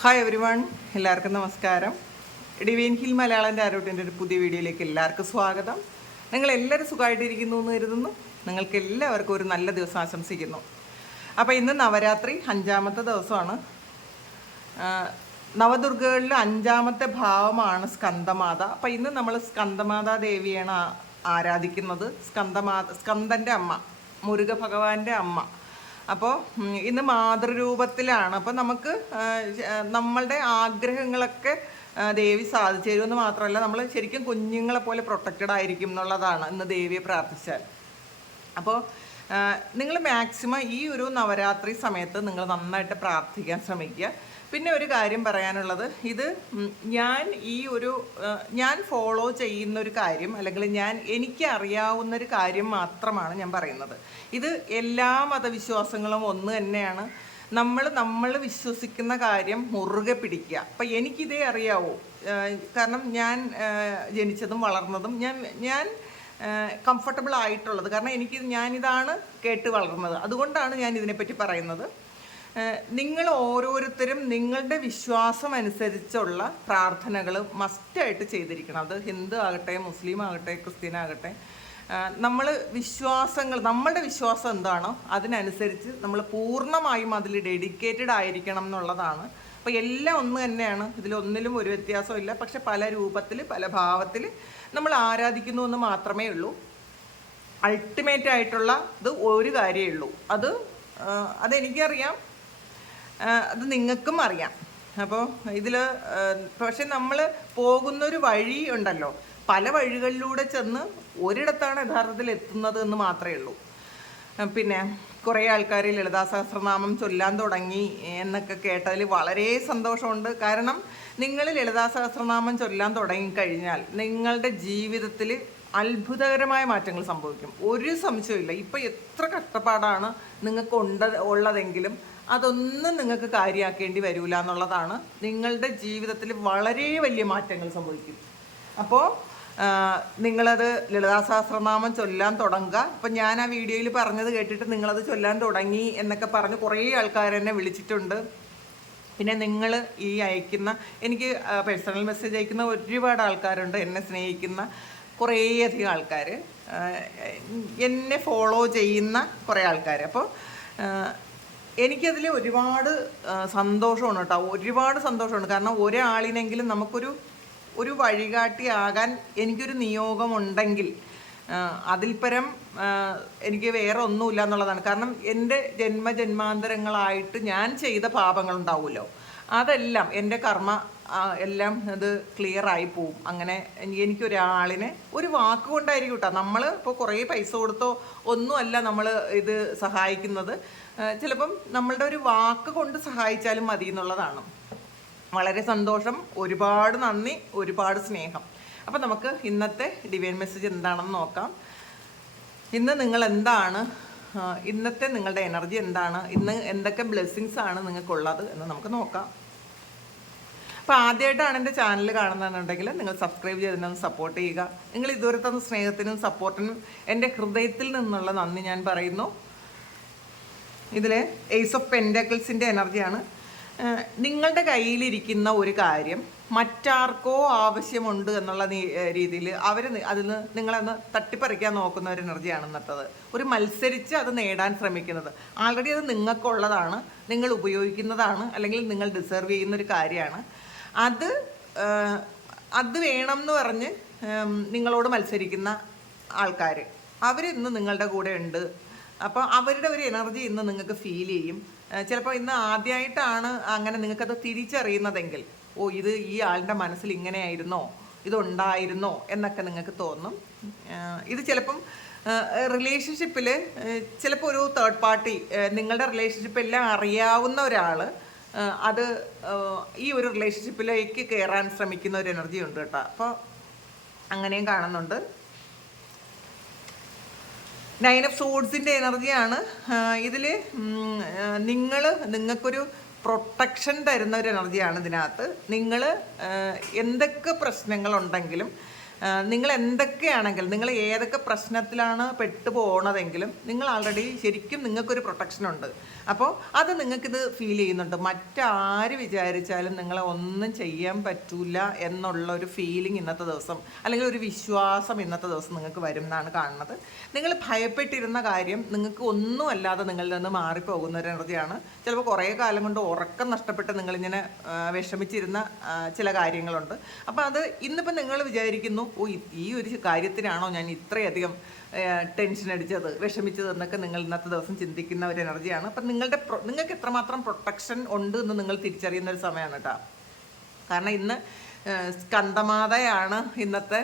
Hi every one എല്ലാവർക്കും നമസ്കാരം. Divine hill മലയാളന്റെ ആരോട്ടിന്റെ ഒരു പുതിയ വീഡിയോയിലേക്ക് എല്ലാവർക്കും സ്വാഗതം. നിങ്ങൾ എല്ലാവരും സുഖമായിട്ടിരിക്കുന്നു എന്ന് കരുതുന്നു. നിങ്ങൾക്ക് എല്ലാവർക്കും ഒരു നല്ല ദിവസം ആശംസിക്കുന്നു. അപ്പോൾ ഇന്ന് നവരാത്രി അഞ്ചാമത്തെ ദിവസമാണ്. നവദുർഗകളിൽ അഞ്ചാമത്തെ ഭാവമാണ് സ്കന്ദമാത. അപ്പോൾ ഇന്ന് നമ്മൾ സ്കന്ദമാതാ ദേവിയാണ് ആരാധിക്കുന്നത്. സ്കന്ദമാത സ്കന്ദന്റെ അമ്മ മുരുക ഭഗവാന്റെ അമ്മ. അപ്പോൾ ഇന്ന് മാതൃരൂപത്തിലാണ്. അപ്പോൾ നമുക്ക് നമ്മളുടെ ആഗ്രഹങ്ങളൊക്കെ ദേവി സാധിച്ചു തരുമെന്ന് മാത്രമല്ല നമ്മൾ ശരിക്കും കുഞ്ഞുങ്ങളെ പോലെ പ്രൊട്ടക്റ്റഡ് ആയിരിക്കും എന്നുള്ളതാണ് ഇന്ന് ദേവിയെ പ്രാർത്ഥിച്ചാൽ. അപ്പോൾ നിങ്ങൾ മാക്സിമം ഈ ഒരു നവരാത്രി സമയത്ത് നിങ്ങൾ നന്നായിട്ട് പ്രാർത്ഥിക്കാൻ ശ്രമിക്കുക. പിന്നെ ഒരു കാര്യം പറയാനുള്ളത്. ഇത് ഞാൻ ഈ ഒരു ഞാൻ ഫോളോ ചെയ്യുന്ന ഒരു കാര്യം അല്ലെങ്കിൽ ഞാൻ എനിക്ക് അറിയാവുന്ന ഒരു കാര്യം മാത്രമാണ് ഞാൻ പറയുന്നത്. ഇത് എല്ലാ മതവിശ്വാസങ്ങളും ഒന്ന് തന്നെയാണ്. നമ്മൾ നമ്മൾ വിശ്വസിക്കുന്ന കാര്യം മുറുകെ പിടിക്കുക. അപ്പം എനിക്കിതേ അറിയാവൂ. കാരണം ഞാൻ ജനിച്ചതും വളർന്നതും ഞാൻ ഞാൻ കംഫർട്ടബിൾ ആയിട്ടുള്ളത്. കാരണം എനിക്ക് ഞാനിതാണ് കേട്ട് വളർന്നത്. അതുകൊണ്ടാണ് ഞാൻ ഇതിനെപ്പറ്റി പറയുന്നത്. നിങ്ങൾ ഓരോരുത്തരും നിങ്ങളുടെ വിശ്വാസം അനുസരിച്ചുള്ള പ്രാർത്ഥനകൾ മസ്റ്റായിട്ട് ചെയ്തിരിക്കണം. അത് ഹിന്ദു ആകട്ടെ മുസ്ലിം ആകട്ടെ ക്രിസ്ത്യൻ ആകട്ടെ. നമ്മൾ വിശ്വാസങ്ങൾ നമ്മളുടെ വിശ്വാസം എന്താണോ അതിനനുസരിച്ച് നമ്മൾ പൂർണമായും അതിൽ ഡെഡിക്കേറ്റഡ് ആയിരിക്കണം എന്നുള്ളതാണ്. അപ്പോൾ എല്ലാം ഒന്ന് തന്നെയാണ്. ഇതിലൊന്നിലും ഒരു വ്യത്യാസമില്ല പക്ഷെ പല രൂപത്തിൽ പല ഭാവത്തിൽ നമ്മൾ ആരാധിക്കുന്നു എന്ന് മാത്രമേ ഉള്ളൂ. അൾട്ടിമേറ്റ് ആയിട്ടുള്ള ഇത് ഒരു കാര്യമേ ഉള്ളൂ. അത് അതെനിക്കറിയാം. അത് നിങ്ങൾക്കും അറിയാം. അപ്പോൾ ഇതിൽ പക്ഷെ നമ്മൾ പോകുന്നൊരു വഴി ഉണ്ടല്ലോ. പല വഴികളിലൂടെ ചെന്ന് ഒരിടത്താണ് യഥാർത്ഥത്തിൽ എത്തുന്നത് എന്ന് മാത്രമേ ഉള്ളൂ. പിന്നെ കുറേ ആൾക്കാർ ലളിതാ സഹസ്രനാമം ചൊല്ലാൻ തുടങ്ങി എന്നൊക്കെ കേട്ടതിൽ വളരെ സന്തോഷമുണ്ട്. കാരണം നിങ്ങൾ ലളിതാ സഹസ്രനാമം ചൊല്ലാൻ തുടങ്ങിക്കഴിഞ്ഞാൽ നിങ്ങളുടെ ജീവിതത്തിൽ അത്ഭുതകരമായ മാറ്റങ്ങൾ സംഭവിക്കും. ഒരു സംശയമില്ല ഇപ്പം എത്ര കഷ്ടപ്പാടാണ് നിങ്ങൾക്ക് ഉണ്ട ഉള്ളതെങ്കിലും അതൊന്നും നിങ്ങൾക്ക് കാര്യമാക്കേണ്ടി വരില്ല എന്നുള്ളതാണ് നിങ്ങളുടെ ജീവിതത്തിൽ വളരെ വലിയ മാറ്റങ്ങൾ സംഭവിക്കും. അപ്പോൾ നിങ്ങളത് ലളിതാ സഹസ്രനാമം ചൊല്ലാൻ തുടങ്ങുക. അപ്പം ഞാൻ ആ വീഡിയോയിൽ പറഞ്ഞത് കേട്ടിട്ട് നിങ്ങളത് ചൊല്ലാൻ തുടങ്ങി എന്നൊക്കെ പറഞ്ഞ് കുറേ ആൾക്കാർ എന്നെ വിളിച്ചിട്ടുണ്ട്. പിന്നെ നിങ്ങൾ ഈ അയക്കുന്ന എനിക്ക് പേഴ്സണൽ മെസ്സേജ് അയക്കുന്ന ഒരുപാട് ആൾക്കാരുണ്ട് എന്നെ സ്നേഹിക്കുന്ന കുറേയധികം ആൾക്കാർ എന്നെ ഫോളോ ചെയ്യുന്ന കുറേ ആൾക്കാർ അപ്പോൾ എനിക്കതിൽ ഒരുപാട് സന്തോഷമാണ് കേട്ടോ. ഒരുപാട് സന്തോഷമാണ്. കാരണം ഒരാളിനെങ്കിലും നമുക്കൊരു ഒരു വഴികാട്ടിയാകാൻ എനിക്കൊരു നിയോഗമുണ്ടെങ്കിൽ അതിൽപരം അതിൽ പരം എനിക്ക് വേറെ ഒന്നുമില്ല എന്നുള്ളതാണ്. കാരണം എന്റെ ജന്മജന്മാന്തരങ്ങളായിട്ട് ഞാൻ ചെയ്ത പാപങ്ങളുണ്ടാവുമല്ലോ. അതെല്ലാം എന്റെ കർമ്മ എല്ലാം അത് ക്ലിയറായി പോവും. അങ്ങനെ എനി- എനിക്കൊരാളിനെ ഒരു വാക്ക് കൊണ്ടായിരിക്കും കേട്ടോ. നമ്മൾ ഇപ്പോൾ കുറേ പൈസ കൊടുത്തോ ഒന്നുമല്ല നമ്മൾ ഇത് സഹായിക്കുന്നത്. ചിലപ്പം നമ്മളുടെ ഒരു വാക്ക് കൊണ്ട് സഹായിച്ചാലും മതി എന്നുള്ളതാണ്. വളരെ സന്തോഷം ഒരുപാട് നന്ദി ഒരുപാട് സ്നേഹം. അപ്പം നമുക്ക് ഇന്നത്തെ ഡിവൈൻ മെസ്സേജ് എന്താണെന്ന് നോക്കാം. ഇന്ന് നിങ്ങൾ എന്താണ് ഇന്നത്തെ നിങ്ങളുടെ എനർജി എന്താണ് ഇന്ന് എന്തൊക്കെ ബ്ലെസ്സിങ്സ് ആണ് നിങ്ങൾക്കുള്ളത് എന്ന് നമുക്ക് നോക്കാം. അപ്പോൾ ആദ്യമായിട്ടാണ് എന്റെ ചാനൽ കാണുന്നതെന്നുണ്ടെങ്കിൽ നിങ്ങൾ സബ്സ്ക്രൈബ് ചെയ്തിട്ടൊന്ന് സപ്പോർട്ട് ചെയ്യുക. നിങ്ങൾ ഇതുവരെ തന്ന സ്നേഹത്തിനും സപ്പോർട്ടിനും എന്റെ ഹൃദയത്തിൽ നിന്നുള്ള നന്ദി ഞാൻ പറയുന്നു. ഇതിൽ എയ്സ് ഓഫ് പെൻഡക്കിൾസിന്റെ എനർജിയാണ് നിങ്ങളുടെ കയ്യിലിരിക്കുന്ന ഒരു കാര്യം മറ്റാർക്കോ ആവശ്യമുണ്ട് എന്നുള്ള രീതിയിൽ അവർ അതിൽ നിങ്ങളൊന്ന് തട്ടിപ്പറിക്കാൻ നോക്കുന്ന ഒരു എനർജിയാണ് ഇന്നത്തത്. ഒരു മത്സരിച്ച് അത് നേടാൻ ശ്രമിക്കുന്നത്. ആൾറെഡി അത് നിങ്ങൾക്കുള്ളതാണ് നിങ്ങൾ ഉപയോഗിക്കുന്നതാണ് അല്ലെങ്കിൽ നിങ്ങൾ ഡിസേർവ് ചെയ്യുന്ന ഒരു കാര്യമാണ്. അത് അത് വേണം എന്ന് പറഞ്ഞ് നിങ്ങളോട് മത്സരിക്കുന്ന ആൾക്കാർ അവരിന്ന് നിങ്ങളുടെ കൂടെ ഉണ്ട് അപ്പോൾ അവരുടെ ഒരു എനർജി ഇന്ന് നിങ്ങൾക്ക് ഫീൽ ചെയ്യും. ചിലപ്പോൾ ഇന്ന് ആദ്യമായിട്ടാണ് അങ്ങനെ നിങ്ങൾക്കത് തിരിച്ചറിയുന്നതെങ്കിൽ ഓ ഇത് ഈ ആളുടെ മനസ്സിൽ ഇങ്ങനെയായിരുന്നോ? ഇതുണ്ടായിരുന്നോ? എന്നൊക്കെ നിങ്ങൾക്ക് തോന്നും. ഇത് ചിലപ്പം റിലേഷൻഷിപ്പിൽ ചിലപ്പോൾ ഒരു തേർഡ് പാർട്ടി നിങ്ങളുടെ റിലേഷൻഷിപ്പ് എല്ലാം അറിയാവുന്ന ഒരാൾ അത് ഈ ഒരു റിലേഷൻഷിപ്പിലേക്ക് കയറാൻ ശ്രമിക്കുന്ന ഒരു എനർജി ഉണ്ട് കേട്ടോ. അപ്പോൾ അങ്ങനെയും കാണുന്നുണ്ട്. നയൻ ഓഫ് സോഡ്സിന്റെ എനർജിയാണ് ഇതിൽ നിങ്ങൾ നിങ്ങൾക്കൊരു പ്രൊട്ടക്ഷൻ തരുന്ന ഒരു എനർജിയാണ് ഇതിനകത്ത്. നിങ്ങൾ എന്തൊക്കെ പ്രശ്നങ്ങളുണ്ടെങ്കിലും നിങ്ങൾ എന്തൊക്കെയാണെങ്കിൽ നിങ്ങൾ ഏതൊക്കെ പ്രശ്നത്തിലാണ് പെട്ടു പോണതെങ്കിലും നിങ്ങൾ ആൾറെഡി ശരിക്കും നിങ്ങൾക്കൊരു പ്രൊട്ടക്ഷൻ ഉണ്ട്. അപ്പോൾ അത് നിങ്ങൾക്കിത് ഫീൽ ചെയ്യുന്നുണ്ട്. മറ്റാര് വിചാരിച്ചാലും നിങ്ങളെ ഒന്നും ചെയ്യാൻ പറ്റൂല എന്നുള്ള ഒരു ഫീലിംഗ് ഇന്നത്തെ ദിവസം അല്ലെങ്കിൽ ഒരു വിശ്വാസം ഇന്നത്തെ ദിവസം നിങ്ങൾക്ക് വരും എന്നാണ് കാണുന്നത്. നിങ്ങൾ ഭയപ്പെട്ടിരുന്ന കാര്യം നിങ്ങൾക്ക് ഒന്നും അല്ലാതെ നിങ്ങളിൽ നിന്ന് മാറിപ്പോകുന്ന ഒരു എനർജിയാണ്. ചിലപ്പോൾ കുറേ കാലം കൊണ്ട് ഉറക്കം നഷ്ടപ്പെട്ട് നിങ്ങളിങ്ങനെ വിഷമിച്ചിരുന്ന ചില കാര്യങ്ങളുണ്ട്. അപ്പോൾ അത് ഇന്നിപ്പോൾ നിങ്ങൾ വിചാരിക്കുന്നു ഓ ഈ ഒരു കാര്യത്തിനാണോ ഞാൻ ഇത്രയധികം ടെൻഷൻ അടിച്ചത് വിഷമിച്ചത് എന്നൊക്കെ നിങ്ങൾ ഇന്നത്തെ ദിവസം ചിന്തിക്കുന്ന ഒരു എനർജിയാണ് അപ്പം നിങ്ങളുടെ നിങ്ങൾക്ക് എത്രമാത്രം പ്രൊട്ടക്ഷൻ ഉണ്ട് എന്ന് നിങ്ങൾ തിരിച്ചറിയുന്ന ഒരു സമയമാണ് കേട്ടോ കാരണം ഇന്ന് സ്കന്ദമാതയാണ് ഇന്നത്തെ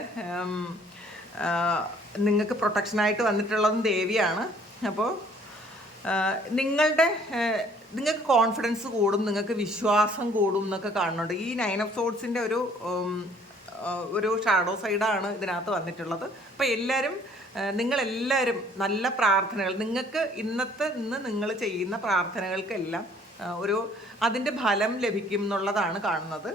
നിങ്ങൾക്ക് പ്രൊട്ടക്ഷനായിട്ട് വന്നിട്ടുള്ളതും ദേവിയാണ്. അപ്പോൾ നിങ്ങളുടെ നിങ്ങൾക്ക് കോൺഫിഡൻസ് കൂടും നിങ്ങൾക്ക് വിശ്വാസം കൂടും എന്നൊക്കെ കാണുന്നുണ്ട്. ഈ നയൻ ഓഫ് സോഡ്സിന്റെ ഒരു ഒരു ഷാഡോ സൈഡാണ് ഇതിനകത്ത് വന്നിട്ടുള്ളത്. അപ്പോൾ എല്ലാവരും നിങ്ങളെല്ലാവരും നല്ല പ്രാർത്ഥനകൾ നിങ്ങൾക്ക് ഇന്നത്തെ ഇന്ന് നിങ്ങൾ ചെയ്യുന്ന പ്രാർത്ഥനകൾക്കെല്ലാം ഒരു അതിന്റെ ഫലം ലഭിക്കും എന്നുള്ളതാണ് കാണുന്നത്.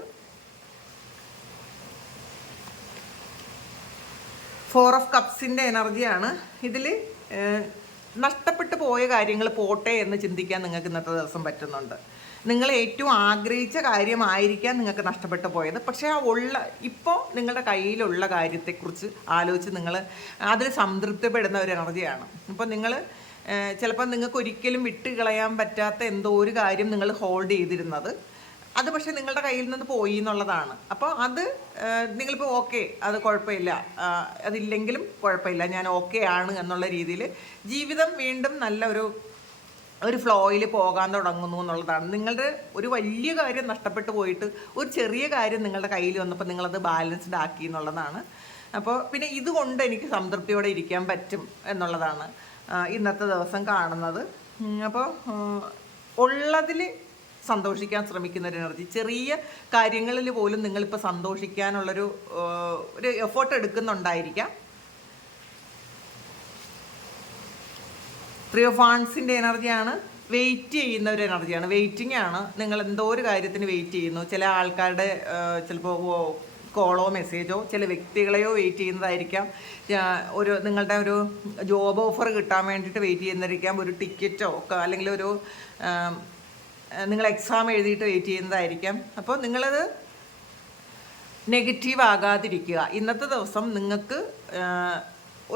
ഫോർ ഓഫ് കപ്സിന്റെ എനർജിയാണ് ഇതിൽ നഷ്ടപ്പെട്ടു പോയ കാര്യങ്ങൾ പോട്ടെ എന്ന് ചിന്തിക്കാൻ നിങ്ങൾക്ക് ഇന്നത്തെ ദിവസം പറ്റുന്നുണ്ട്. നിങ്ങൾ ഏറ്റവും ആഗ്രഹിച്ച കാര്യമായിരിക്കാം നിങ്ങൾക്ക് നഷ്ടപ്പെട്ടു പോയത്. പക്ഷേ ആ ഉള്ള ഇപ്പോൾ നിങ്ങളുടെ കയ്യിലുള്ള കാര്യത്തെക്കുറിച്ച് ആലോചിച്ച് നിങ്ങൾ അതിൽ സംതൃപ്തിപ്പെടുന്ന ഒരു എനർജിയാണ്. ഇപ്പോൾ നിങ്ങൾ ചിലപ്പോൾ നിങ്ങൾക്ക് ഒരിക്കലും വിട്ട് കളയാൻ പറ്റാത്ത എന്തോ ഒരു കാര്യം നിങ്ങൾ ഹോൾഡ് ചെയ്തിരുന്നത്. അത് പക്ഷേ നിങ്ങളുടെ കയ്യിൽ നിന്ന് പോയി എന്നുള്ളതാണ്. അപ്പോൾ അത് നിങ്ങളിപ്പോൾ ഓക്കെ അത് കുഴപ്പമില്ല. അതില്ലെങ്കിലും കുഴപ്പമില്ല. ഞാൻ ഓക്കെ ആണ് എന്നുള്ള രീതിയിൽ ജീവിതം വീണ്ടും നല്ല ഒരു ഫ്ലോയിൽ പോകാൻ തുടങ്ങുന്നു എന്നുള്ളതാണ്. നിങ്ങളുടെ ഒരു വലിയ കാര്യം നഷ്ടപ്പെട്ടു പോയിട്ട് ഒരു ചെറിയ കാര്യം നിങ്ങളുടെ കയ്യിൽ വന്നപ്പോൾ നിങ്ങളത് ബാലൻസ്ഡ് ആക്കി എന്നുള്ളതാണ്. അപ്പോൾ പിന്നെ ഇതുകൊണ്ട് എനിക്ക് സംതൃപ്തിയോടെ ഇരിക്കാൻ പറ്റും എന്നുള്ളതാണ് ഇന്നത്തെ ദിവസം കാണുന്നത്. അപ്പോൾ ഉള്ളതിൽ സന്തോഷിക്കാൻ ശ്രമിക്കുന്ന ഒരു എനർജി ചെറിയ കാര്യങ്ങളിൽ പോലും നിങ്ങളിപ്പോൾ സന്തോഷിക്കാനുള്ളൊരു ഒരു എഫേർട്ട് എടുക്കുന്നുണ്ടായിരിക്കാം. ത്രീ ഓഫ് ആൺസിന്റെ എനർജിയാണ് വെയിറ്റ് ചെയ്യുന്ന ഒരു എനർജിയാണ്. വെയിറ്റിംഗ് ആണ്. നിങ്ങൾ എന്തോ ഒരു കാര്യത്തിന് വെയിറ്റ് ചെയ്യുന്നു. ചില ആൾക്കാരുടെ ചിലപ്പോൾ കോളോ മെസ്സേജോ ചില വ്യക്തികളെയോ വെയിറ്റ് ചെയ്യുന്നതായിരിക്കാം. ഒരു നിങ്ങളുടെ ഒരു ജോബ് ഓഫർ കിട്ടാൻ വേണ്ടിയിട്ട് വെയിറ്റ് ചെയ്യുന്നതായിരിക്കാം. ഒരു ടിക്കറ്റോ ഒക്കെ അല്ലെങ്കിൽ ഒരു നിങ്ങൾ എക്സാം എഴുതിയിട്ട് വെയിറ്റ് ചെയ്യുന്നതായിരിക്കാം. അപ്പോൾ നിങ്ങളത് നെഗറ്റീവ് ആകാതിരിക്കുക. ഇന്നത്തെ ദിവസം നിങ്ങൾക്ക്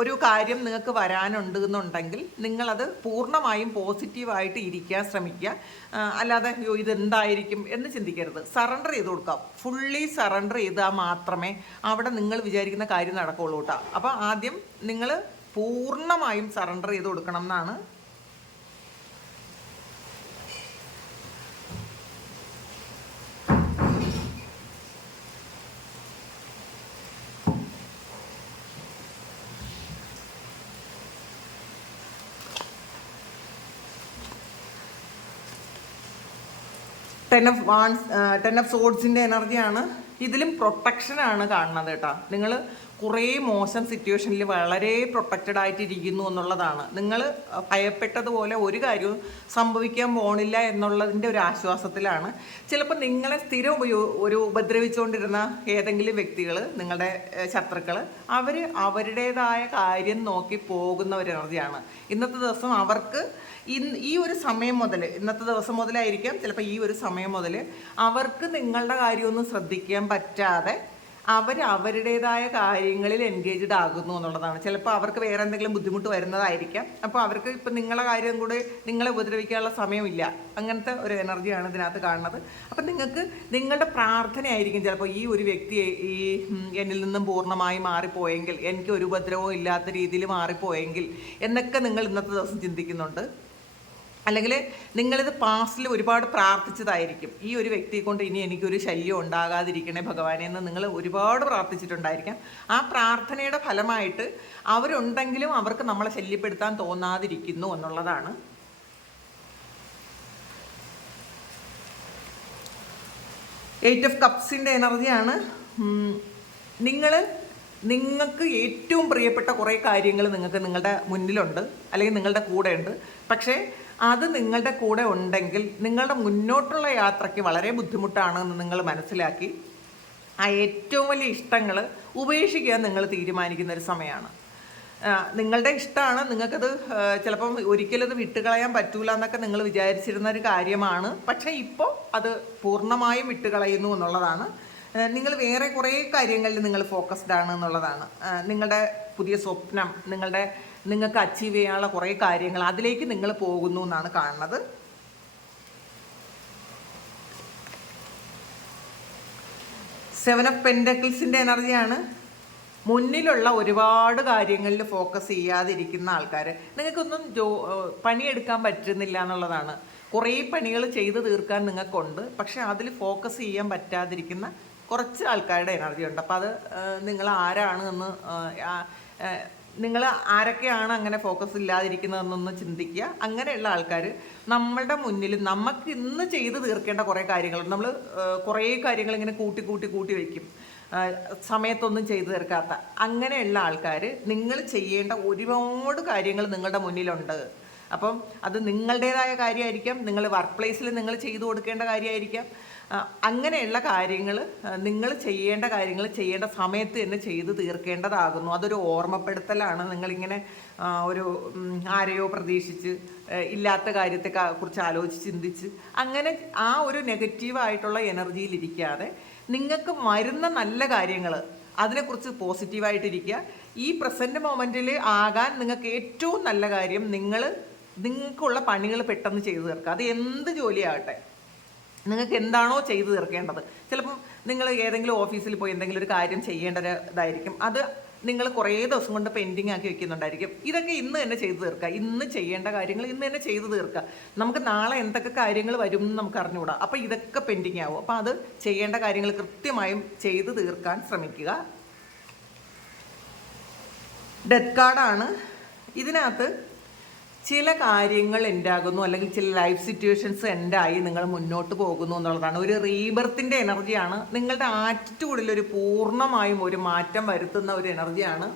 ഒരു കാര്യം നിങ്ങൾക്ക് വരാനുണ്ട് എന്നുണ്ടെങ്കിൽ നിങ്ങളത് പൂർണമായും പോസിറ്റീവായിട്ട് ഇരിക്കാൻ ശ്രമിക്കുക. അല്ലാതെ അയ്യോ ഇതെന്തായിരിക്കും എന്ന് ചിന്തിക്കരുത്. സറണ്ടർ ചെയ്ത് കൊടുക്കാം. ഫുള്ളി സറണ്ടർ ചെയ്താൽ മാത്രമേ അവിടെ നിങ്ങൾ വിചാരിക്കുന്ന കാര്യം നടക്കുള്ളൂ കേട്ടോ. അപ്പോൾ ആദ്യം നിങ്ങൾ പൂർണമായും സറണ്ടർ ചെയ്ത് കൊടുക്കണം എന്നാണ് ten of wands ten of സോഡ്സിന്റെ എനർജിയാണ് ഇതിലും പ്രൊട്ടക്ഷനാണ് കാണുന്നത് കേട്ടോ. നിങ്ങൾ കുറേ മോശം സിറ്റുവേഷനിൽ വളരെ പ്രൊട്ടക്റ്റഡ് ആയിട്ടിരിക്കുന്നു എന്നുള്ളതാണ്. നിങ്ങൾ ഭയപ്പെട്ടതുപോലെ ഒരു കാര്യവും സംഭവിക്കാൻ പോണില്ല എന്നുള്ളതിന്റെ ഒരു ആശ്വാസത്തിലാണ്. ചിലപ്പോൾ നിങ്ങളെ സ്ഥിരം ഉപയോ ഒരു ഉപദ്രവിച്ചുകൊണ്ടിരുന്ന ഏതെങ്കിലും വ്യക്തികൾ നിങ്ങളുടെ ശത്രുക്കൾ അവർ അവരുടേതായ കാര്യം നോക്കി പോകുന്ന ഒരു എനർജിയാണ്. ഇന്നത്തെ ദിവസം അവർക്ക് ഈ ഒരു സമയം മുതൽ ഇന്നത്തെ ദിവസം മുതലായിരിക്കാം ചിലപ്പോൾ ഈ ഒരു സമയം മുതൽ അവർക്ക് നിങ്ങളുടെ കാര്യമൊന്നും ശ്രദ്ധിക്കാൻ പറ്റാതെ അവർ അവരുടേതായ കാര്യങ്ങളിൽ എൻഗേജ്ഡ് ആകുന്നു എന്നുള്ളതാണ്. ചിലപ്പോൾ അവർക്ക് വേറെ എന്തെങ്കിലും ബുദ്ധിമുട്ട് വരുന്നതായിരിക്കാം. അപ്പോൾ അവർക്ക് ഇപ്പം നിങ്ങളെ കാര്യം കൂടെ നിങ്ങളെ ഉപദ്രവിക്കാനുള്ള സമയമില്ല. അങ്ങനത്തെ ഒരു എനർജിയാണ് ഇതിനകത്ത് കാണുന്നത്. അപ്പം നിങ്ങൾക്ക് നിങ്ങളുടെ പ്രാർത്ഥനയായിരിക്കും ചിലപ്പോൾ ഈ ഒരു വ്യക്തി ഈ എന്നിൽ നിന്നും പൂർണമായി മാറിപ്പോയെങ്കിൽ എനിക്ക് ഒരു ഉപദ്രവവും ഇല്ലാത്ത രീതിയിൽ മാറിപ്പോയെങ്കിൽ എന്നൊക്കെ നിങ്ങൾ ഇന്നത്തെ ദിവസം ചിന്തിക്കുന്നുണ്ട്. അല്ലെങ്കിൽ നിങ്ങളിത് പാസ്റ്റിൽ ഒരുപാട് പ്രാർത്ഥിച്ചതായിരിക്കും. ഈ ഒരു വ്യക്തിയെ കൊണ്ട് ഇനി എനിക്കൊരു ശല്യം ഉണ്ടാകാതിരിക്കണേ ഭഗവാനെ എന്ന് നിങ്ങൾ ഒരുപാട് പ്രാർത്ഥിച്ചിട്ടുണ്ടായിരിക്കാം. ആ പ്രാർത്ഥനയുടെ ഫലമായിട്ട് അവരുണ്ടെങ്കിലും അവർക്ക് നമ്മളെ ശല്യപ്പെടുത്താൻ തോന്നാതിരിക്കുന്നു എന്നുള്ളതാണ്. എയ്റ്റ് ഓഫ് കപ്സിന്റെ എനർജിയാണ് നിങ്ങൾ നിങ്ങൾക്ക് ഏറ്റവും പ്രിയപ്പെട്ട കുറേ കാര്യങ്ങൾ നിങ്ങൾക്ക് നിങ്ങളുടെ മുന്നിലുണ്ട്. അല്ലെങ്കിൽ നിങ്ങളുടെ കൂടെയുണ്ട്. പക്ഷേ അത് നിങ്ങളുടെ കൂടെ ഉണ്ടെങ്കിൽ നിങ്ങളുടെ മുന്നോട്ടുള്ള യാത്രയ്ക്ക് വളരെ ബുദ്ധിമുട്ടാണ് എന്ന് നിങ്ങൾ മനസ്സിലാക്കി. ആ ഏറ്റവും വലിയ ഇഷ്ടങ്ങൾ ഉപേക്ഷിക്കാൻ നിങ്ങൾ തീരുമാനിക്കുന്ന ഒരു സമയമാണ്. നിങ്ങളുടെ ഇഷ്ടമാണ്. നിങ്ങൾക്കത് ചിലപ്പം ഒരിക്കലും അത് വിട്ടുകളയാൻ പറ്റൂല എന്നൊക്കെ നിങ്ങൾ വിചാരിച്ചിരുന്ന ഒരു കാര്യമാണ്. പക്ഷേ ഇപ്പോൾ അത് പൂർണമായും വിട്ടുകളയുന്നു എന്നുള്ളതാണ്. നിങ്ങൾ വേറെ കുറേ കാര്യങ്ങളിൽ നിങ്ങൾ ഫോക്കസ്ഡ് ആണ് എന്നുള്ളതാണ്. നിങ്ങളുടെ പുതിയ സ്വപ്നം നിങ്ങളുടെ നിങ്ങൾക്ക് അച്ചീവ് ചെയ്യാനുള്ള കുറേ കാര്യങ്ങൾ അതിലേക്ക് നിങ്ങൾ പോകുന്നു എന്നാണ് കാണുന്നത്. സെവൻ ഓഫ് പെൻഡക്കിൾസിന്റെ എനർജിയാണ് മുന്നിലുള്ള ഒരുപാട് കാര്യങ്ങളിൽ ഫോക്കസ് ചെയ്യാതിരിക്കുന്ന ആൾക്കാർ നിങ്ങൾക്കൊന്നും ജോ പണിയെടുക്കാൻ പറ്റുന്നില്ല എന്നുള്ളതാണ്. കുറേ പണികൾ ചെയ്ത് തീർക്കാൻ നിങ്ങൾക്കുണ്ട്. പക്ഷേ അതിൽ ഫോക്കസ് ചെയ്യാൻ പറ്റാതിരിക്കുന്ന കുറച്ച് ആൾക്കാരുടെ എനർജി ഉണ്ട്. അപ്പോൾ അത് നിങ്ങൾ ആരാണ് എന്ന് നിങ്ങൾ ആരൊക്കെയാണ് അങ്ങനെ ഫോക്കസ് ഇല്ലാതിരിക്കുന്നതെന്നൊന്ന് ചിന്തിക്കുക. അങ്ങനെയുള്ള ആൾക്കാർ നമ്മളുടെ മുന്നിൽ നമുക്ക് ഇന്ന് ചെയ്ത് തീർക്കേണ്ട കുറേ കാര്യങ്ങളുണ്ട്. നമ്മൾ കുറേ കാര്യങ്ങൾ ഇങ്ങനെ കൂട്ടി കൂട്ടി കൂട്ടി വയ്ക്കും സമയത്തൊന്നും ചെയ്തു തീർക്കാത്ത. അങ്ങനെയുള്ള ആൾക്കാർ നിങ്ങൾ ചെയ്യേണ്ട ഒരുപാട് കാര്യങ്ങൾ നിങ്ങളുടെ മുന്നിലുണ്ട്. അപ്പം അത് നിങ്ങളുടേതായ കാര്യമായിരിക്കാം. നിങ്ങൾ വർക്ക് പ്ലേസിൽ നിങ്ങൾ ചെയ്തു കൊടുക്കേണ്ട കാര്യമായിരിക്കാം. അങ്ങനെയുള്ള കാര്യങ്ങൾ നിങ്ങൾ ചെയ്യേണ്ട കാര്യങ്ങൾ ചെയ്യേണ്ട സമയത്ത് തന്നെ ചെയ്ത് തീർക്കേണ്ടതാകുന്നു. അതൊരു ഓർമ്മപ്പെടുത്തലാണ്. നിങ്ങളിങ്ങനെ ഒരു ആരെയോ പ്രതീക്ഷിച്ച് ഇല്ലാത്ത കാര്യത്തെ കുറിച്ച് ആലോചിച്ച് ചിന്തിച്ച് അങ്ങനെ ആ ഒരു നെഗറ്റീവായിട്ടുള്ള എനർജിയിലിരിക്കാതെ നിങ്ങൾക്ക് വരുന്ന നല്ല കാര്യങ്ങൾ അതിനെക്കുറിച്ച് പോസിറ്റീവായിട്ടിരിക്കുക. ഈ പ്രസന്റ് മൊമെന്റിൽ ആകാൻ നിങ്ങൾക്ക് ഏറ്റവും നല്ല കാര്യം നിങ്ങൾ നിങ്ങൾക്കുള്ള പണികൾ പെട്ടെന്ന് ചെയ്തു തീർക്കുക. അത് എന്ത് ജോലിയാകട്ടെ. നിങ്ങൾക്ക് എന്താണോ ചെയ്തു തീർക്കേണ്ടത്. ചിലപ്പം നിങ്ങൾ ഏതെങ്കിലും ഓഫീസിൽ പോയി എന്തെങ്കിലും ഒരു കാര്യം ചെയ്യേണ്ട ഇതായിരിക്കും അത് നിങ്ങൾ കുറേ ദിവസം കൊണ്ട് പെൻഡിങ് ആക്കി വെക്കുന്നുണ്ടായിരിക്കും. ഇതൊക്കെ ഇന്ന് തന്നെ ചെയ്തു തീർക്കുക. ഇന്ന് ചെയ്യേണ്ട കാര്യങ്ങൾ ഇന്ന് തന്നെ ചെയ്തു തീർക്കുക. നമുക്ക് നാളെ എന്തൊക്കെ കാര്യങ്ങൾ വരും എന്ന് നമുക്ക് അറിഞ്ഞുകൂടാ. അപ്പോൾ ഇതൊക്കെ പെൻഡിങ് ആവും. അപ്പോൾ അത് ചെയ്യേണ്ട കാര്യങ്ങൾ കൃത്യമായും ചെയ്തു തീർക്കാൻ ശ്രമിക്കുക. ഡെത്ത് കാർഡാണ്. ഇതിനകത്ത് ചില കാര്യങ്ങൾ ഉണ്ടാകുന്നു അല്ലെങ്കിൽ ചില ലൈഫ് സിറ്റുവേഷൻസ് എൻഡായി നിങ്ങൾ മുന്നോട്ട് പോകുന്നു എന്നുള്ളതാണ്. ഒരു റീബർത്തിന്റെ എനർജിയാണ് നിങ്ങളുടെ ആറ്റിറ്റ്യൂഡിൽ ഒരു പൂർണമായും ഒരു മാറ്റം വരുത്തുന്ന ഒരു എനർജിയാണ്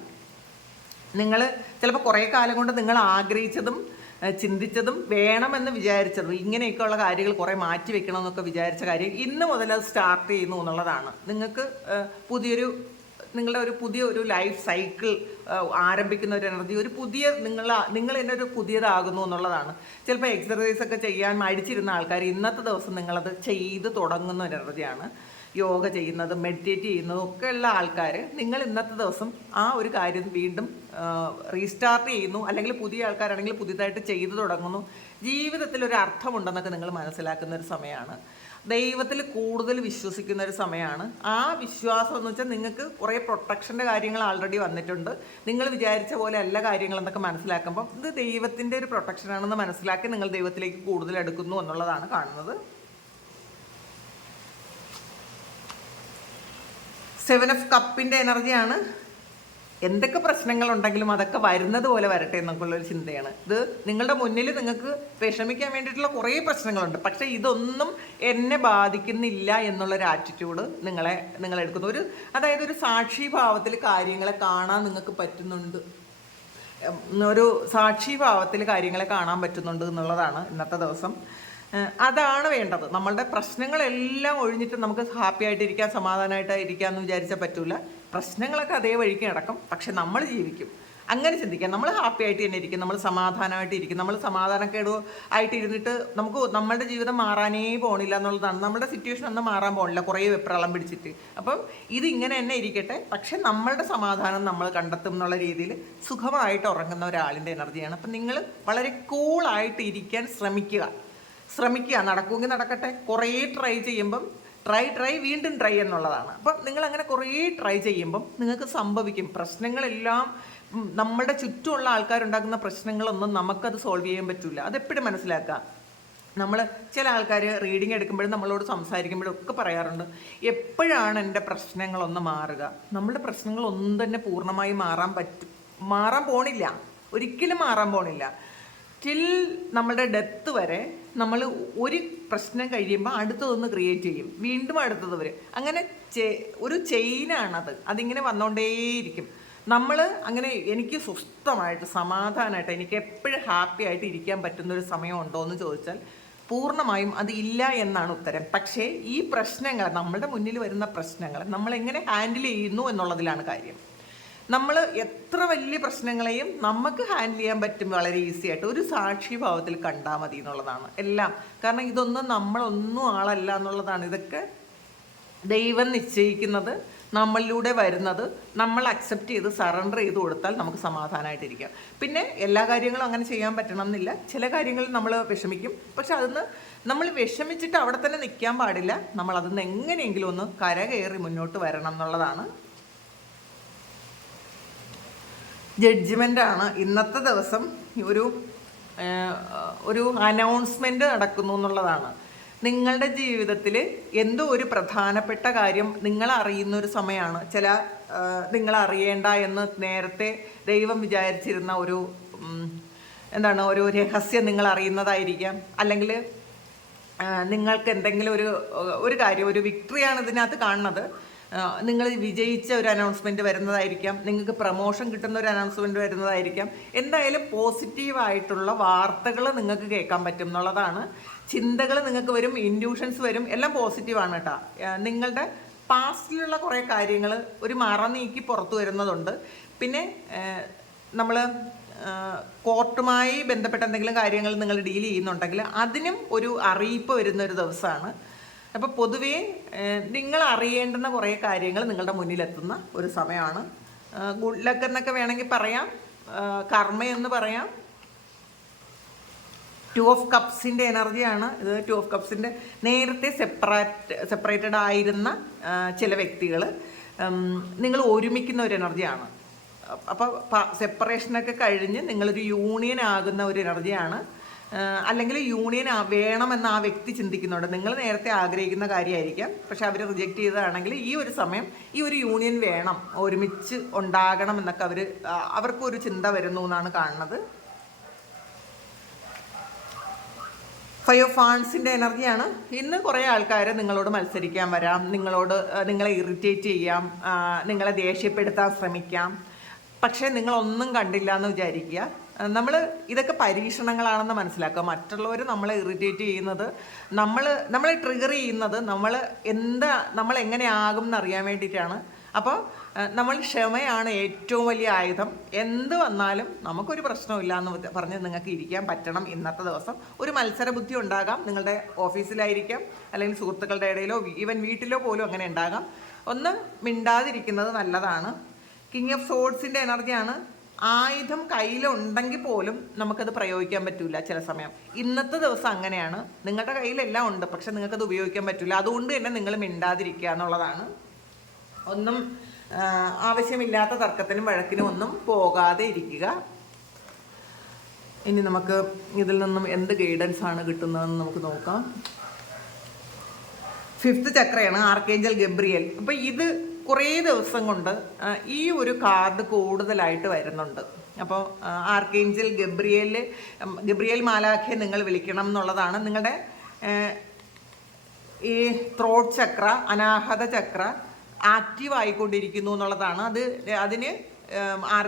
നിങ്ങൾ ചിലപ്പോൾ കുറേ കാലം കൊണ്ട് നിങ്ങൾ ആഗ്രഹിച്ചതും ചിന്തിച്ചതും വേണമെന്ന് വിചാരിച്ചതും ഇങ്ങനെയൊക്കെയുള്ള കാര്യങ്ങൾ കുറേ മാറ്റി വെക്കണമെന്നൊക്കെ വിചാരിച്ച കാര്യം ഇന്ന് മുതൽ അത് സ്റ്റാർട്ട് ചെയ്യുന്നു എന്നുള്ളതാണ്. നിങ്ങൾക്ക് പുതിയൊരു നിങ്ങളുടെ ഒരു പുതിയ ഒരു ലൈഫ് സൈക്കിൾ ആരംഭിക്കുന്ന ഒരു എനർജി ഒരു പുതിയ നിങ്ങൾ നിങ്ങൾ തന്നെ ഒരു പുതിയതാകുന്നു എന്നുള്ളതാണ്. ചിലപ്പോൾ എക്സർസൈസ് ഒക്കെ ചെയ്യാൻ മടിച്ചിരുന്ന ആൾക്കാർ ഇന്നത്തെ ദിവസം നിങ്ങളത് ചെയ്ത് തുടങ്ങുന്ന ഒരു എനർജിയാണ് യോഗ ചെയ്യുന്നത് മെഡിറ്റേറ്റ് ചെയ്യുന്നതും ഒക്കെ ഉള്ള ആൾക്കാർ നിങ്ങൾ ഇന്നത്തെ ദിവസം ആ ഒരു കാര്യം വീണ്ടും റീസ്റ്റാർട്ട് ചെയ്യുന്നു. അല്ലെങ്കിൽ പുതിയ ആൾക്കാരാണെങ്കിൽ പുതിയതായിട്ട് ചെയ്തു തുടങ്ങുന്നു. ജീവിതത്തിൽ ഒരു അർത്ഥമുണ്ടെന്നൊക്കെ നിങ്ങൾ മനസ്സിലാക്കുന്ന ഒരു സമയമാണ്. ദൈവത്തിൽ കൂടുതൽ വിശ്വസിക്കുന്ന ഒരു സമയമാണ്. ആ വിശ്വാസം എന്ന് വെച്ചാൽ നിങ്ങൾക്ക് കുറേ പ്രൊട്ടക്ഷന്റെ കാര്യങ്ങൾ ആൾറെഡി വന്നിട്ടുണ്ട്. നിങ്ങൾ വിചാരിച്ച പോലെ അല്ല കാര്യങ്ങളെന്നൊക്കെ മനസ്സിലാക്കുമ്പോൾ ഇത് ദൈവത്തിന്റെ ഒരു പ്രൊട്ടക്ഷനാണെന്ന് മനസ്സിലാക്കി നിങ്ങൾ ദൈവത്തിലേക്ക് കൂടുതൽ എടുക്കുന്നു എന്നുള്ളതാണ് കാണുന്നത്. സെവൻ ഓഫ് കപ്പിന്റെ എനർജിയാണ് എന്തൊക്കെ പ്രശ്നങ്ങൾ ഉണ്ടെങ്കിലും അതൊക്കെ വരുന്നത് പോലെ വരട്ടെ എന്നൊക്കെയുള്ള ഒരു ചിന്തയാണ്. ഇത് നിങ്ങളുടെ മുന്നിൽ നിങ്ങൾക്ക് വിഷമിക്കാൻ വേണ്ടിയിട്ടുള്ള കുറേ പ്രശ്നങ്ങളുണ്ട്. പക്ഷേ ഇതൊന്നും എന്നെ ബാധിക്കുന്നില്ല എന്നുള്ളൊരു ആറ്റിറ്റ്യൂഡ് നിങ്ങളെ നിങ്ങളെടുക്കുന്നു ഒരു അതായത് ഒരു സാക്ഷിഭാവത്തിൽ കാര്യങ്ങളെ കാണാൻ നിങ്ങൾക്ക് പറ്റുന്നുണ്ട്. ഒരു സാക്ഷിഭാവത്തിൽ കാര്യങ്ങളെ കാണാൻ പറ്റുന്നുണ്ട് എന്നുള്ളതാണ് ഇന്നത്തെ ദിവസം. അതാണ് വേണ്ടത്. നമ്മളുടെ പ്രശ്നങ്ങളെല്ലാം ഒഴിഞ്ഞിട്ട് നമുക്ക് ഹാപ്പി ആയിട്ടിരിക്കാൻ സമാധാനമായിട്ട് ഇരിക്കാൻ എന്ന് വിചാരിച്ചാൽ പറ്റൂല. പ്രശ്നങ്ങളൊക്കെ അതേ വഴിക്ക് നടക്കും. പക്ഷെ നമ്മൾ ജീവിക്കും. അങ്ങനെ ചിന്തിക്കാം. നമ്മൾ ഹാപ്പി ആയിട്ട് തന്നെ ഇരിക്കും. നമ്മൾ സമാധാനമായിട്ട് ഇരിക്കും. നമ്മൾ സമാധാനക്കേട് ആയിട്ട് ഇരുന്നിട്ട് നമുക്ക് നമ്മുടെ ജീവിതം മാറാനേ പോണില്ല എന്നുള്ളതാണ്. നമ്മുടെ സിറ്റുവേഷൻ ഒന്നും മാറാൻ പോണില്ല. കുറേ വെപ്രളം പിടിച്ചിട്ട്. അപ്പം ഇതിങ്ങനെ തന്നെ ഇരിക്കട്ടെ. പക്ഷെ നമ്മളുടെ സമാധാനം നമ്മൾ കണ്ടെത്തും എന്നുള്ള രീതിയിൽ സുഖമായിട്ട് ഉറങ്ങുന്ന ഒരാളിന്റെ എനർജിയാണ്. അപ്പം നിങ്ങൾ വളരെ കൂളായിട്ട് ഇരിക്കാൻ ശ്രമിക്കുക. ശ്രമിക്കുക. നടക്കുമെങ്കിൽ നടക്കട്ടെ. കുറേ ട്രൈ ചെയ്യുമ്പം ട്രൈ ട്രൈ വീണ്ടും ട്രൈ എന്നുള്ളതാണ്. അപ്പം നിങ്ങൾ അങ്ങനെ കുറേ ട്രൈ ചെയ്യുമ്പം നിങ്ങൾക്ക് സംഭവിക്കും. പ്രശ്നങ്ങളെല്ലാം നമ്മുടെ ചുറ്റുമുള്ള ആൾക്കാരുണ്ടാക്കുന്ന പ്രശ്നങ്ങളൊന്നും നമുക്കത് സോൾവ് ചെയ്യാൻ പറ്റില്ല അതെപ്പോഴും മനസ്സിലാക്കുക. നമ്മൾ ചില ആൾക്കാർ റീഡിങ് എടുക്കുമ്പോഴും നമ്മളോട് സംസാരിക്കുമ്പോഴും ഒക്കെ പറയാറുണ്ട്. എപ്പോഴാണ് എന്റെ പ്രശ്നങ്ങളൊന്ന് മാറുക? നമ്മുടെ പ്രശ്നങ്ങളൊന്നും തന്നെ പൂർണമായി മാറാൻ പറ്റും. മാറാൻ പോണില്ല. ഒരിക്കലും മാറാൻ പോണില്ല. ടിൽ നമ്മുടെ ഡെത്ത് വരെ നമ്മൾ ഒരു പ്രശ്നം കഴിയുമ്പോൾ അടുത്തതൊന്ന് ക്രിയേറ്റ് ചെയ്യും. വീണ്ടും അടുത്തത് വരെ. അങ്ങനെ ഒരു ചെയിനാണത് അതിങ്ങനെ വന്നുകൊണ്ടേയിരിക്കും നമ്മൾ അങ്ങനെ എനിക്ക് സ്വസ്ഥമായിട്ട് സമാധാനമായിട്ട് എനിക്ക് എപ്പോഴും ഹാപ്പി ആയിട്ട് ഇരിക്കാൻ പറ്റുന്ന ഒരു സമയം ഉണ്ടോ എന്ന് ചോദിച്ചാൽ പൂർണമായും അത് ഇല്ല എന്നാണ് ഉത്തരം. പക്ഷേ ഈ പ്രശ്നങ്ങൾ നമ്മുടെ മുന്നിൽ വരുന്ന പ്രശ്നങ്ങൾ നമ്മൾ എങ്ങനെ ഹാൻഡിൽ ചെയ്യുന്നു എന്നുള്ളതിലാണ് കാര്യം. നമ്മൾ എത്ര വലിയ പ്രശ്നങ്ങളെയും നമുക്ക് ഹാൻഡിൽ ചെയ്യാൻ പറ്റും വളരെ ഈസി ആയിട്ട്. ഒരു സാക്ഷിഭാവത്തിൽ കണ്ടാൽ മതി എന്നുള്ളതാണ് എല്ലാം. കാരണം ഇതൊന്നും നമ്മളൊന്നും ആളല്ല എന്നുള്ളതാണ്. ഇതൊക്കെ ദൈവം നിശ്ചയിക്കുന്നത് നമ്മളിലൂടെ വരുന്നത് നമ്മൾ അക്സെപ്റ്റ് ചെയ്ത് സറണ്ടർ ചെയ്ത് കൊടുത്താൽ നമുക്ക് സമാധാനമായിട്ടിരിക്കാം പിന്നെ എല്ലാ കാര്യങ്ങളും അങ്ങനെ ചെയ്യാൻ പറ്റണം എന്നില്ല ചില കാര്യങ്ങൾ നമ്മൾ വിഷമിക്കും. പക്ഷെ അതിന്ന് നമ്മൾ വിഷമിച്ചിട്ട് അവിടെ തന്നെ നിൽക്കാൻ പാടില്ല. നമ്മൾ അതിന്ന് എങ്ങനെയെങ്കിലും ഒന്ന് കരകയറി മുന്നോട്ട് വരണം എന്നുള്ളതാണ് ജഡ്ജ്മെന്റ് ആണ് ഇന്നത്തെ ദിവസം ഒരു ഒരു അനൗൺസ്മെന്റ് നടക്കുന്നു എന്നുള്ളതാണ്. നിങ്ങളുടെ ജീവിതത്തിൽ എന്തോ ഒരു പ്രധാനപ്പെട്ട കാര്യം നിങ്ങൾ അറിയുന്ന ഒരു സമയമാണ്. ചില നിങ്ങൾ അറിയേണ്ട എന്ന് നേരത്തെ ദൈവം വിചാരിച്ചിരുന്ന ഒരു എന്താണ് ഒരു രഹസ്യം നിങ്ങൾ അറിയുന്നതായിരിക്കാം. അല്ലെങ്കിൽ നിങ്ങൾക്ക് എന്തെങ്കിലും ഒരു ഒരു കാര്യം ഒരു വിക്ടറിയാണ് ഇതിനകത്ത് കാണുന്നത്. നിങ്ങൾ വിജയിച്ച ഒരു അനൗൺസ്മെന്റ് വരുന്നതായിരിക്കാം. നിങ്ങൾക്ക് പ്രമോഷൻ കിട്ടുന്ന ഒരു അനൗൺസ്മെന്റ് വരുന്നതായിരിക്കാം. എന്തായാലും പോസിറ്റീവായിട്ടുള്ള വാർത്തകൾ നിങ്ങൾക്ക് കേൾക്കാൻ പറ്റും എന്നുള്ളതാണ്. ചിന്തകൾ നിങ്ങൾക്ക് വരും ഇൻഡ്യൂഷൻസ് വരും എല്ലാം പോസിറ്റീവാണ് കേട്ടോ. നിങ്ങളുടെ പാസ്റ്റിലുള്ള കുറേ കാര്യങ്ങൾ ഒരു മറ നീക്കി പുറത്തു വരുന്നതുണ്ട്. പിന്നെ നമ്മൾ കോർട്ടുമായി ബന്ധപ്പെട്ട എന്തെങ്കിലും കാര്യങ്ങൾ നിങ്ങൾ ഡീൽ ചെയ്യുന്നുണ്ടെങ്കിൽ അതിനും ഒരു അറിയിപ്പ് വരുന്ന ഒരു ദിവസമാണ്. അപ്പോൾ പൊതുവേ നിങ്ങൾ അറിയേണ്ടുന്ന കുറേ കാര്യങ്ങൾ നിങ്ങളുടെ മുന്നിലെത്തുന്ന ഒരു സമയമാണ്. ഗുഡ് ലക്ക് എന്നൊക്കെ വേണമെങ്കിൽ പറയാം. ഏഹ്, കർമ്മ എന്ന് പറയാം. ടു ഓഫ് കപ്സിന്റെ എനർജിയാണ്. ഇത് ടു ഓഫ് കപ്സിന്റെ നേരത്തെ സെപ്പറേറ്റ് സെപ്പറേറ്റഡ് ആയിരുന്ന ചില വ്യക്തികൾ നിങ്ങൾ ഒരുമിക്കുന്ന ഒരു എനർജിയാണ്. അപ്പോൾ സെപ്പറേഷനൊക്കെ കഴിഞ്ഞ് നിങ്ങളൊരു യൂണിയൻ ആകുന്ന ഒരു എനർജിയാണ്. അല്ലെങ്കിൽ യൂണിയൻ വേണമെന്ന് ആ വ്യക്തി ചിന്തിക്കുന്നുണ്ട്. നിങ്ങൾ നേരത്തെ ആഗ്രഹിക്കുന്ന കാര്യമായിരിക്കാം. പക്ഷെ അവർ റിജക്റ്റ് ചെയ്തതാണെങ്കിൽ ഈ ഒരു സമയം ഈ ഒരു യൂണിയൻ വേണം ഒരുമിച്ച് ഉണ്ടാകണം എന്നൊക്കെ അവർ അവർക്കൊരു ചിന്ത വരുന്നു എന്നാണ് കാണുന്നത്. ഓഫ് ഫാൻസിന്റെ എനർജിയാണ്. ഇന്ന് കുറേ ആൾക്കാർ നിങ്ങളോട് മത്സരിക്കാൻ വരാം. നിങ്ങളോട് നിങ്ങളെ ഇറിറ്റേറ്റ് ചെയ്യാം. നിങ്ങളെ ദേഷ്യപ്പെടുത്താൻ ശ്രമിക്കാം. പക്ഷേ നിങ്ങളൊന്നും കണ്ടില്ല എന്ന് വിചാരിക്കുക. നമ്മൾ ഇതൊക്കെ പരീക്ഷണങ്ങളാണെന്ന് മനസ്സിലാക്കുക. മറ്റുള്ളവർ നമ്മളെ ഇറിറ്റേറ്റ് ചെയ്യുന്നത് നമ്മൾ നമ്മളെ ട്രിഗർ ചെയ്യുന്നത് നമ്മൾ എന്താ നമ്മൾ എങ്ങനെയാകും എന്നറിയാൻ വേണ്ടിയിട്ടാണ്. അപ്പോൾ നമ്മൾ ക്ഷമയാണ് ഏറ്റവും വലിയ ആയുധം. എന്ത് വന്നാലും നമുക്കൊരു പ്രശ്നമില്ല എന്ന് പറഞ്ഞ് നിങ്ങൾക്ക് ഇരിക്കാൻ പറ്റണം ഇന്നത്തെ ദിവസം. ഒരു മത്സര ബുദ്ധി ഉണ്ടാകാം നിങ്ങളുടെ ഓഫീസിലായിരിക്കാം അല്ലെങ്കിൽ സുഹൃത്തുക്കളുടെ ഇടയിലോ ഈവൻ വീട്ടിലോ പോലും അങ്ങനെ ഉണ്ടാകാം. ഒന്ന് മിണ്ടാതിരിക്കുന്നത് നല്ലതാണ്. കിങ് ഓഫ് സോഡ്സിന്റെ എനർജിയാണ് ആയുധം കയ്യിലുണ്ടെങ്കിൽ പോലും നമുക്കത് പ്രയോഗിക്കാൻ പറ്റില്ല ചില സമയം. ഇന്നത്തെ ദിവസം അങ്ങനെയാണ്. നിങ്ങളുടെ കയ്യിലെല്ലാം ഉണ്ട് പക്ഷെ നിങ്ങൾക്കത് ഉപയോഗിക്കാൻ പറ്റില്ല അതുകൊണ്ട് തന്നെ നിങ്ങൾ മിണ്ടാതിരിക്കുക എന്നുള്ളതാണ്. ഒന്നും ആവശ്യമില്ലാത്ത തർക്കത്തിനും വഴക്കിനും ഒന്നും പോകാതെ ഇരിക്കുക. ഇനി നമുക്ക് ഇതിൽ നിന്നും എന്ത് ഗൈഡൻസ് ആണ് കിട്ടുന്നതെന്ന് നമുക്ക് നോക്കാം. ഫിഫ്ത്ത് ചക്രയാണ് ആർക്കേഞ്ചൽ ഗബ്രിയൽ. അപ്പോൾ ഇത് കുറേ ദിവസം കൊണ്ട് ഈ ഒരു കാർഡ് കൂടുതലായിട്ട് വരുന്നുണ്ട്. അപ്പോൾ ആർക്കേഞ്ചൽ ഗബ്രിയേൽ ഗബ്രിയേൽ മാലാഖെ നിങ്ങൾ വിളിക്കണം എന്നുള്ളതാണ് നിങ്ങളുടെ ഈ ത്രോട്ട് ചക്ര അനാഹത ചക്ര ആക്റ്റീവ് ആയിക്കൊണ്ടിരിക്കുന്നു എന്നുള്ളതാണ്. അത് അതിന് ആർ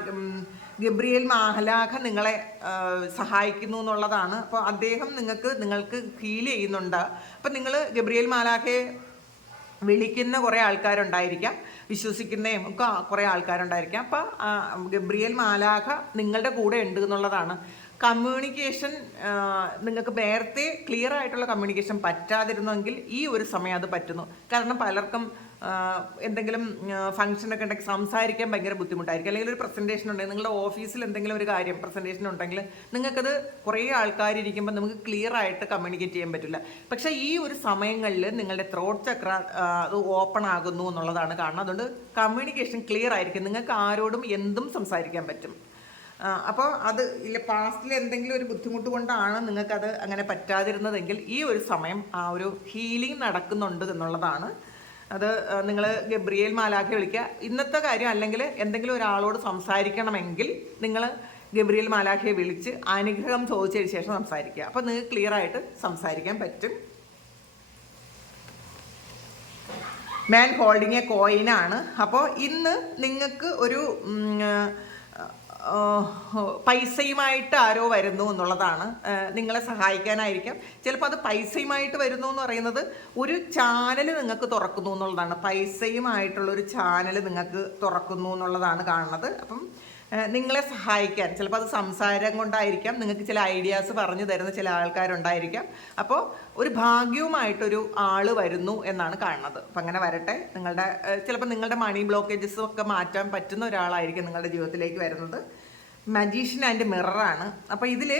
ഗബ്രിയേൽ മാഹലാഖ നിങ്ങളെ സഹായിക്കുന്നു എന്നുള്ളതാണ്. അപ്പോൾ അദ്ദേഹം നിങ്ങൾക്ക് നിങ്ങൾക്ക് ഫീൽ ചെയ്യുന്നുണ്ട്. അപ്പം നിങ്ങൾ ഗബ്രിയേൽ മാലാഖയെ വിളിക്കുന്ന കുറേ ആൾക്കാരുണ്ടായിരിക്കാം. വിശ്വസിക്കുന്നതും ഒക്കെ കുറേ ആൾക്കാരുണ്ടായിരിക്കാം. അപ്പോൾ ഗബ്രിയേൽ മാലാഖ നിങ്ങളുടെ കൂടെ ഉണ്ട് എന്നുള്ളതാണ്. കമ്മ്യൂണിക്കേഷൻ നിങ്ങൾക്ക് നേരത്തെ ക്ലിയർ ആയിട്ടുള്ള കമ്മ്യൂണിക്കേഷൻ പറ്റാതിരുന്നെങ്കിൽ ഈ ഒരു സമയം അത് പറ്റുന്നു. കാരണം പലർക്കും എന്തെങ്കിലും ഫംഗ്ഷനൊക്കെ ഉണ്ടെങ്കിൽ സംസാരിക്കാൻ ഭയങ്കര ബുദ്ധിമുട്ടായിരിക്കും. അല്ലെങ്കിൽ ഒരു പ്രസന്റേഷൻ ഉണ്ടെങ്കിൽ നിങ്ങളുടെ ഓഫീസിൽ എന്തെങ്കിലും ഒരു കാര്യം പ്രസന്റേഷൻ ഉണ്ടെങ്കിൽ നിങ്ങൾക്കത് കുറേ ആൾക്കാർ ഇരിക്കുമ്പോൾ നമുക്ക് ക്ലിയർ ആയിട്ട് കമ്മ്യൂണിക്കേറ്റ് ചെയ്യാൻ പറ്റില്ല. പക്ഷേ ഈ ഒരു സമയങ്ങളിൽ നിങ്ങളുടെ ത്രോട്ട് ചക്ര അത് ഓപ്പൺ ആകുന്നു എന്നുള്ളതാണ് കാരണം. അതുകൊണ്ട് കമ്മ്യൂണിക്കേഷൻ ക്ലിയർ ആയിരിക്കും. നിങ്ങൾക്ക് ആരോടും എന്തും സംസാരിക്കാൻ പറ്റും. അപ്പോൾ അത് ഇല്ല പാസ്റ്റിൽ എന്തെങ്കിലും ഒരു ബുദ്ധിമുട്ട് കൊണ്ടാണ് നിങ്ങൾക്കത് അങ്ങനെ പറ്റാതിരുന്നതെങ്കിൽ ഈ ഒരു സമയം ആ ഒരു ഹീലിംഗ് നടക്കുന്നുണ്ട് എന്നുള്ളതാണ് അത് നിങ്ങൾ ഗബ്രിയേൽ മാലാഖെ വിളിക്കുക. ഇന്നത്തെ കാര്യം അല്ലെങ്കിൽ എന്തെങ്കിലും ഒരാളോട് സംസാരിക്കണമെങ്കിൽ നിങ്ങൾ ഗബ്രിയേൽ മാലാഖയെ വിളിച്ച് അനുഗ്രഹം ചോദിച്ചതിന് ശേഷം സംസാരിക്കുക. അപ്പോൾ നിങ്ങൾക്ക് ക്ലിയർ ആയിട്ട് സംസാരിക്കാൻ പറ്റും. മാൻ ഹോൾഡിങ് എ കോയിനാണ് അപ്പോൾ ഇന്ന് നിങ്ങൾക്ക് ഒരു പൈസയുമായിട്ട് ആരോ വരുന്നു എന്നുള്ളതാണ് നിങ്ങളെ സഹായിക്കാനായിരിക്കാം. ചിലപ്പോൾ അത് പൈസയുമായിട്ട് വരുന്നു എന്ന് പറയുന്നത് ഒരു ചാനൽ നിങ്ങൾക്ക് തുറക്കുന്നു എന്നുള്ളതാണ്. പൈസയുമായിട്ടുള്ള ഒരു ചാനൽ നിങ്ങൾക്ക് തുറക്കുന്നു എന്നുള്ളതാണ് കാണുന്നത്. അപ്പം നിങ്ങളെ സഹായിക്കാൻ ചിലപ്പോൾ അത് സംസാരം കൊണ്ടായിരിക്കാം നിങ്ങൾക്ക് ചില ഐഡിയാസ് പറഞ്ഞു തരുന്ന ചില ആൾക്കാരുണ്ടായിരിക്കാം. അപ്പോൾ ഒരു ഭാഗ്യവുമായിട്ടൊരു ആൾ വരുന്നു എന്നാണ് കാണുന്നത്. അപ്പം അങ്ങനെ വരട്ടെ. നിങ്ങളുടെ ചിലപ്പോൾ നിങ്ങളുടെ മണി ബ്ലോക്കേജസും ഒക്കെ മാറ്റാൻ പറ്റുന്ന ഒരാളായിരിക്കും നിങ്ങളുടെ ജീവിതത്തിലേക്ക് വരുന്നത്. മജീഷ്യൻ ആൻഡ് മിററാണ് അപ്പോൾ ഇതിൽ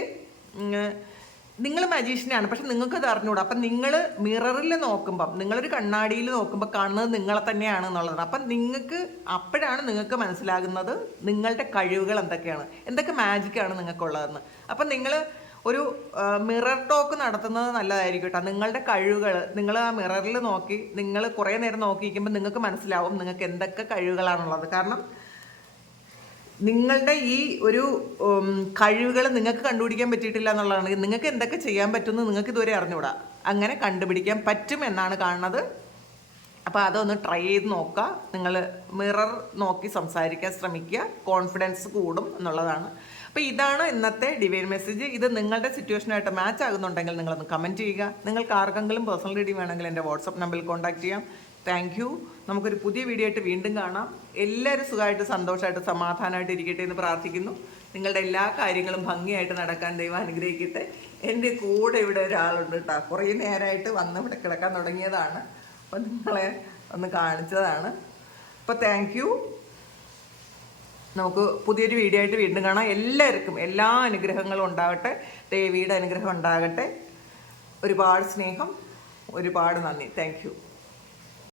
നിങ്ങൾ മജീഷ്യനാണ് പക്ഷെ നിങ്ങൾക്ക് അത് അറിഞ്ഞുകൂടാ അപ്പം നിങ്ങൾ മിററിൽ നോക്കുമ്പം നിങ്ങളൊരു കണ്ണാടിയിൽ നോക്കുമ്പോൾ കാണുന്നത് നിങ്ങളെ തന്നെയാണ് എന്നുള്ളതാണ് അപ്പം നിങ്ങൾക്ക് അപ്പോഴാണ് നിങ്ങൾക്ക് മനസ്സിലാകുന്നത് നിങ്ങളുടെ കഴിവുകൾ എന്തൊക്കെയാണ്. എന്തൊക്കെ മാജിക്കാണ് നിങ്ങൾക്കുള്ളതെന്ന്. അപ്പം നിങ്ങൾ ഒരു മിറർ ടോക്ക് നടത്തുന്നത് നല്ലതായിരിക്കും കേട്ടോ. നിങ്ങളുടെ കഴിവുകൾ നിങ്ങൾ ആ മിററിൽ നോക്കി നിങ്ങൾ കുറേ നേരം നോക്കിയിരിക്കുമ്പോൾ നിങ്ങൾക്ക് മനസ്സിലാവും നിങ്ങൾക്ക് എന്തൊക്കെ കഴിവുകളാണുള്ളത്. കാരണം നിങ്ങളുടെ ഈ ഒരു കഴിവുകൾ നിങ്ങൾക്ക് കണ്ടുപിടിക്കാൻ പറ്റിയിട്ടില്ല എന്നുള്ളതാണ്. നിങ്ങൾക്ക് എന്തൊക്കെ ചെയ്യാൻ പറ്റുമെന്ന് നിങ്ങൾക്ക് ഇതുവരെ അറിഞ്ഞുകൂടാ. അങ്ങനെ കണ്ടുപിടിക്കാൻ പറ്റും എന്നാണ് കാണുന്നത്. അപ്പോൾ അതൊന്ന് ട്രൈ ചെയ്ത് നോക്കുക. നിങ്ങൾ മിറർ നോക്കി സംസാരിക്കാൻ ശ്രമിക്കുക. കോൺഫിഡൻസ് കൂടും എന്നുള്ളതാണ്. അപ്പോൾ ഇതാണ് ഇന്നത്തെ ഡിവൈൻ മെസ്സേജ് ഇത് നിങ്ങളുടെ സിറ്റുവേഷനായിട്ട് മാച്ച് ആകുന്നുണ്ടെങ്കിൽ നിങ്ങളൊന്ന് കമന്റ് ചെയ്യുക. നിങ്ങൾക്ക് ആർക്കെങ്കിലും പേഴ്സണൽ റീഡിംഗ് വേണമെങ്കിൽ എന്റെ വാട്സപ്പ് നമ്പറിൽ കോൺടാക്ട് ചെയ്യാം. താങ്ക് യു നമുക്കൊരു പുതിയ വീഡിയോ ആയിട്ട് വീണ്ടും കാണാം. എല്ലാവരും സുഖമായിട്ട് സന്തോഷമായിട്ട് സമാധാനമായിട്ട് ഇരിക്കട്ടെ എന്ന് പ്രാർത്ഥിക്കുന്നു. നിങ്ങളുടെ എല്ലാ കാര്യങ്ങളും ഭംഗിയായിട്ട് നടക്കാൻ ദൈവം അനുഗ്രഹിക്കട്ടെ. എന്റെ കൂടെ ഇവിടെ ഒരാളുണ്ട് കേട്ടോ. കുറേ നേരമായിട്ട് വന്ന് ഇവിടെ കിടക്കാൻ തുടങ്ങിയതാണ്. അപ്പം നിങ്ങളെ ഒന്ന് കാണിച്ചതാണ്. അപ്പോൾ താങ്ക് യു നമുക്ക് പുതിയൊരു വീഡിയോ ആയിട്ട് വീണ്ടും കാണാം. എല്ലാവർക്കും എല്ലാ അനുഗ്രഹങ്ങളും ഉണ്ടാകട്ടെ ദേവിയുടെ അനുഗ്രഹം ഉണ്ടാകട്ടെ. ഒരുപാട് സ്നേഹം. ഒരുപാട് നന്ദി. താങ്ക്